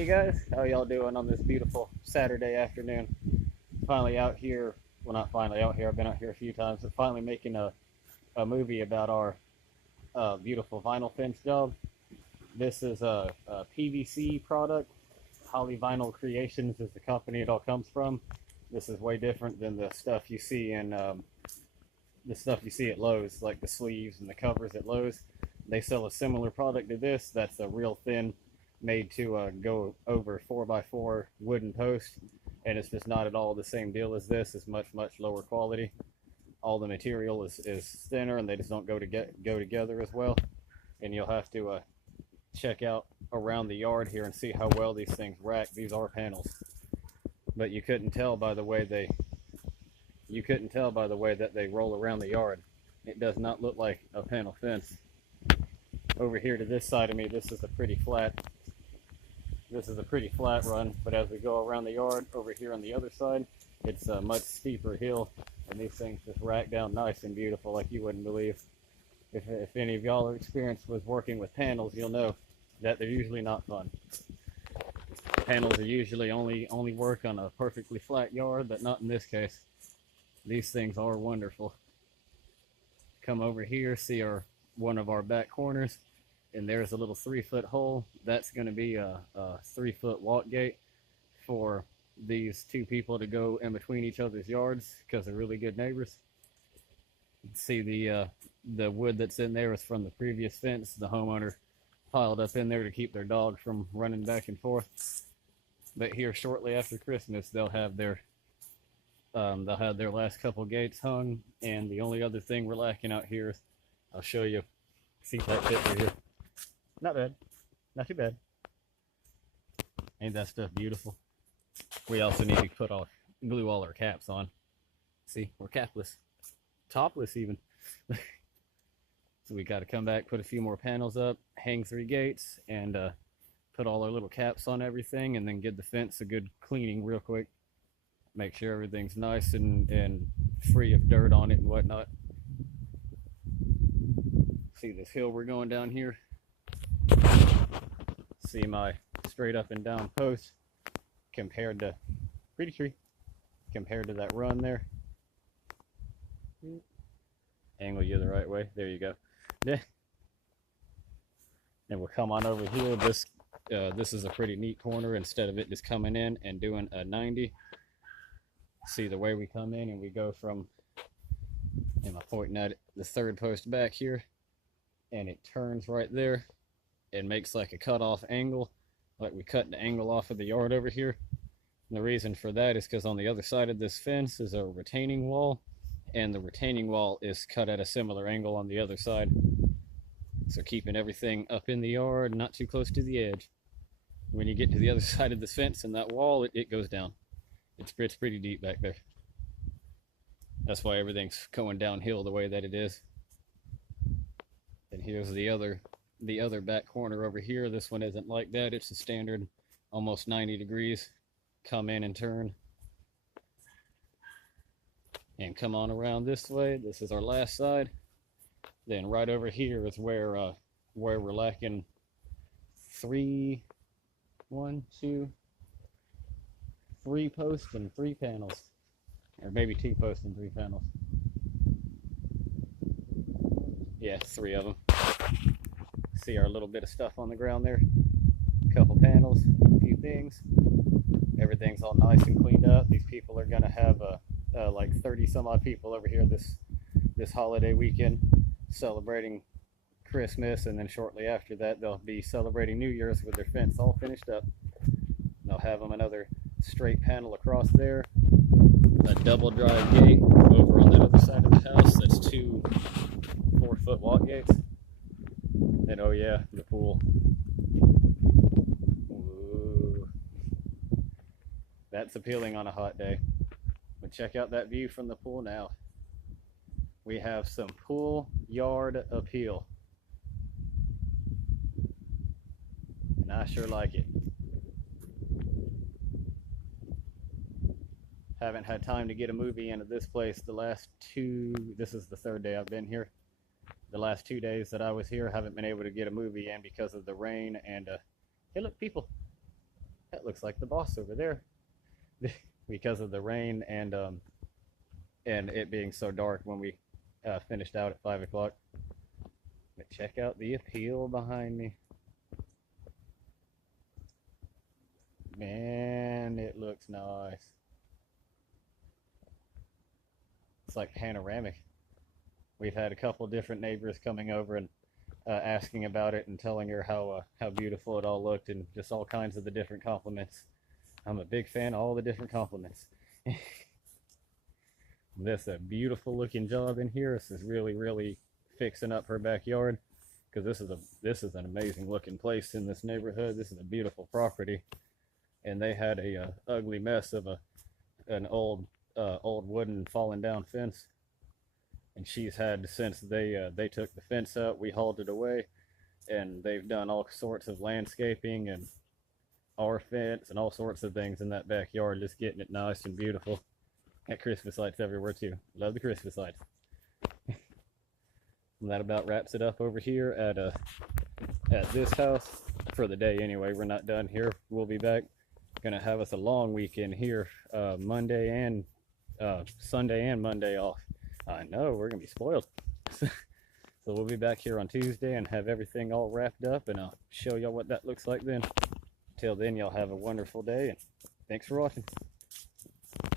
Hey guys, how y'all doing on this beautiful Saturday afternoon? Finally out here, well not finally out here, I've been out here a few times, but finally making a movie about our beautiful vinyl fence job. This is a PVC product. Holly Vinyl Creations is the company it all comes from. This is way different than the stuff you see in the stuff you see at Lowe's, like the sleeves and the covers at Lowe's. They sell a similar product to this that's a real thin, made to go over 4x4 wooden post, and it's just not at all the same deal as this. It's much lower quality. All the material is thinner, and they just don't go together as well. And you'll have to check out around the yard here and see how well these things rack. These are panels, but you couldn't tell by the way that they roll around the yard. It does not look like a panel fence. Over here to this side of me, this is a pretty flat run, but as we go around the yard over here on the other side, it's a much steeper hill, and these things just rack down nice and beautiful like you wouldn't believe. If any of y'all are experienced with working with panels, you'll know that they're usually not fun. Panels are usually only work on a perfectly flat yard, but not in this case. These things are wonderful. Come over here, see one of our back corners, and there's a little 3-foot hole. That's going to be a 3-foot walk gate for these two people to go in between each other's yards because they're really good neighbors. See the wood that's in there is from the previous fence. The homeowner piled up in there to keep their dog from running back and forth. But here shortly after Christmas, they'll have their last couple gates hung, and the only other thing we're lacking out here is, I'll show you. See that picture here? Not bad. Not too bad. Ain't that stuff beautiful? We also need to glue all our caps on. See, we're capless. Topless even. So we got to come back, put a few more panels up, hang 3 gates, and put all our little caps on everything, and then give the fence a good cleaning real quick. Make sure everything's nice and free of dirt on it and whatnot. See this hill we're going down here? See my straight up and down post compared to pretty tree compared to that run there. Angle you the right way. There you go. Yeah. And we'll come on over here. This is a pretty neat corner. Instead of it just coming in and doing a 90, see the way we come in and we go from, am I pointing at it, the 3rd post back here, and it turns right there and makes like a cutoff angle, like we cut the angle off of the yard over here. And the reason for that is because on the other side of this fence is a retaining wall, and the retaining wall is cut at a similar angle on the other side. So keeping everything up in the yard, not too close to the edge. When you get to the other side of the fence and that wall, it goes down. It's pretty deep back there. That's why everything's going downhill the way that it is. And here's the other back corner over here. This one isn't like that. It's a standard almost 90 degrees. Come in and turn. And come on around this way. This is our last side. Then right over here is where we're lacking 3 posts and 3 panels. Or maybe 2 posts and 3 panels. Yeah, 3 of them. See our little bit of stuff on the ground there? A couple panels, a few things. Everything's all nice and cleaned up. These people are gonna have like 30 some odd people over here this holiday weekend celebrating Christmas, and then shortly after that they'll be celebrating New Year's with their fence all finished up. They'll have them another straight panel across there, a double drive gate over on that other side of the house. That's 2 4-foot walk gates. And oh yeah, the pool. Ooh. That's appealing on a hot day. But check out that view from the pool now. We have some pool yard appeal. And I sure like it. Haven't had time to get a movie into this place this is the 3rd day I've been here. The last 2 days that I was here, I haven't been able to get a movie in because of the rain and, hey look, people. That looks like the boss over there because of the rain and it being so dark when we finished out at 5 o'clock. But check out the appeal behind me. Man, it looks nice. It's like panoramic. We've had a couple different neighbors coming over and asking about it and telling her how beautiful it all looked and just all kinds of the different compliments. I'm a big fan of all the different compliments. This is a beautiful looking job in here. This is really fixing up her backyard because this is an amazing looking place in this neighborhood. This is a beautiful property, and they had a ugly mess of an old wooden fallen down fence, and she's had, since they took the fence out, we hauled it away, and they've done all sorts of landscaping and our fence and all sorts of things in that backyard, just getting it nice and beautiful. Got Christmas lights everywhere too. Love the Christmas lights. And that about wraps it up over here at this house for the day anyway. We're not done here. We'll be back. Gonna have us a long weekend here, Monday and Sunday and Monday off. I know, we're gonna be spoiled. So we'll be back here on Tuesday and have everything all wrapped up, and I'll show y'all what that looks like then. Till then, y'all have a wonderful day, and thanks for watching.